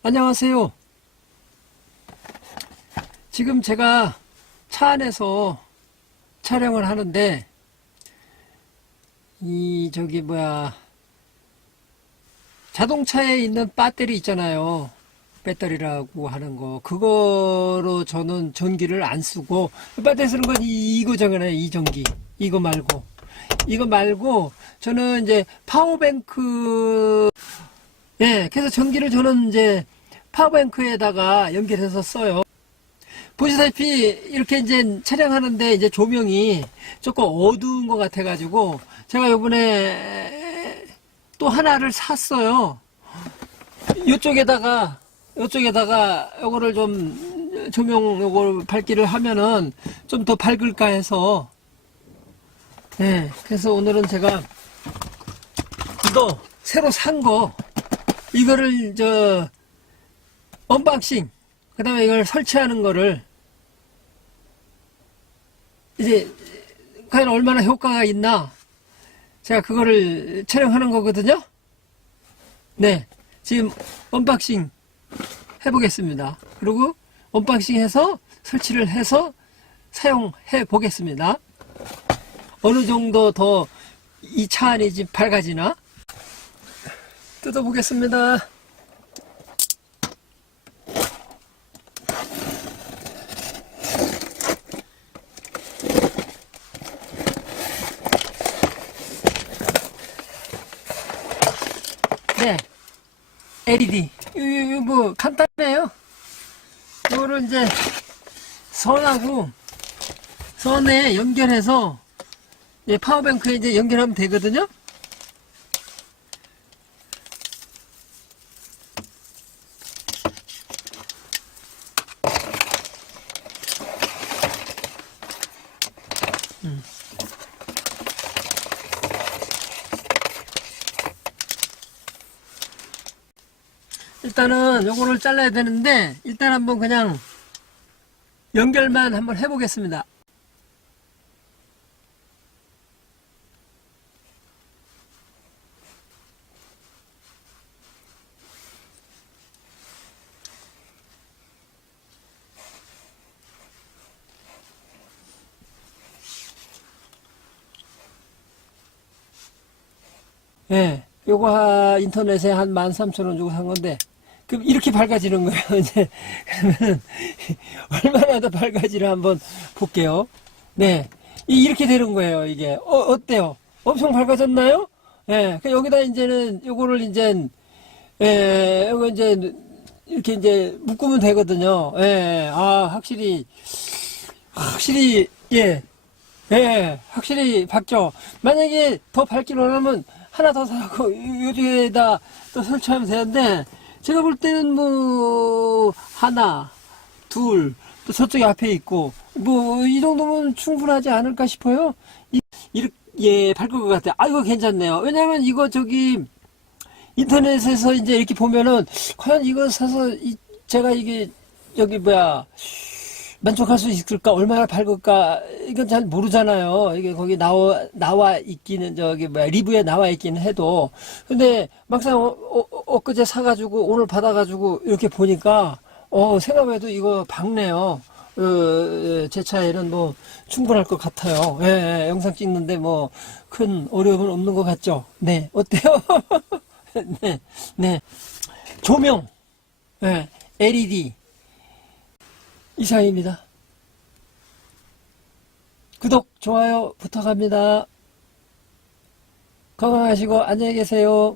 안녕하세요. 지금 제가 차 안에서 촬영을 하는데, 이, 저기, 뭐야, 자동차에 있는 배터리 있잖아요. 배터리라고 하는 거. 그거로 저는 전기를 안 쓰고, 배터리 쓰는 건 이, 이거잖아요. 이 전기. 이거 말고. 이거 말고, 저는 이제 파워뱅크, 예, 그래서 전기를 저는 이제 파워뱅크에다가 연결해서 써요. 보시다시피 이렇게 이제 촬영하는데 이제 조명이 조금 어두운 것 같아가지고 제가 요번에 또 하나를 샀어요. 이쪽에다가 이쪽에다가 요거를 좀 조명 요걸 밝기를 하면은 좀 더 밝을까 해서 네 그래서 오늘은 제가 이거 새로 산거 이거를 저 언박싱 그 다음에 이걸 설치하는 거를 이제 과연 얼마나 효과가 있나 제가 그거를 촬영하는 거거든요. 네, 지금 언박싱 해보겠습니다. 그리고 언박싱 해서 설치를 해서 사용해 보겠습니다. 어느 정도 더 이 차 안이 지금 밝아지나 뜯어보겠습니다. 네. LED. 이거 뭐 간단해요. 이거를 이제 선하고 선에 연결해서 예, 파워뱅크에 이제 연결하면 되거든요. 음. 일단은 요거를 잘라야 되는데 일단 한번 그냥 연결만 한번 해보겠습니다. 예, 요거 하- 인터넷에 한 13,000원 주고 산 건데, 그럼 이렇게 밝아지는 거예요, 이제. 그러면, 얼마나 더 밝아지를 한번 볼게요. 네. 이- 이렇게 되는 거예요, 이게. 어, 어때요? 엄청 밝아졌나요? 예, 그 여기다 이제는, 요거를 이제, 예, 요거 이제, 이렇게 이제 묶으면 되거든요. 예, 아, 확실히, 확실히, 예, 예, 확실히 밝죠. 만약에 더 밝기를 원하면 하나 더 사고 요쪽에다 또 설치하면 되는데 제가 볼 때는 뭐 하나, 둘, 또 저쪽에 앞에 있고 뭐 이 정도면 충분하지 않을까 싶어요. 이, 이렇게 예, 밝을 것 같아요. 아 이거 괜찮네요. 왜냐면 이거 저기 인터넷에서 이제 이렇게 보면은 과연 이거 사서 이 제가 이게 여기 뭐야 만족할 수 있을까? 얼마나 밝을까? 이건 잘 모르잖아요. 이게 거기 나와, 나와 있기는, 저기, 뭐야, 리뷰에 나와 있기는 해도. 근데 막상 어, 어, 엊그제 사가지고 오늘 받아가지고 이렇게 보니까, 어, 생각해도 이거 밝네요. 어, 예, 제 차에는 뭐 충분할 것 같아요. 예, 예, 영상 찍는데 뭐 큰 어려움은 없는 것 같죠? 네, 어때요? 네, 네. 조명, 예, LED, 이상입니다. 구독, 좋아요 부탁합니다. 건강하시고 안녕히 계세요.